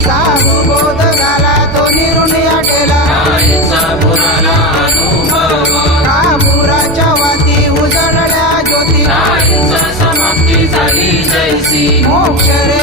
साधू बोध झाला तो निरून याटेला कापुराच्या वाती उजळल्या ज्योती समाप्ती झाली जैसी मोक्ष रे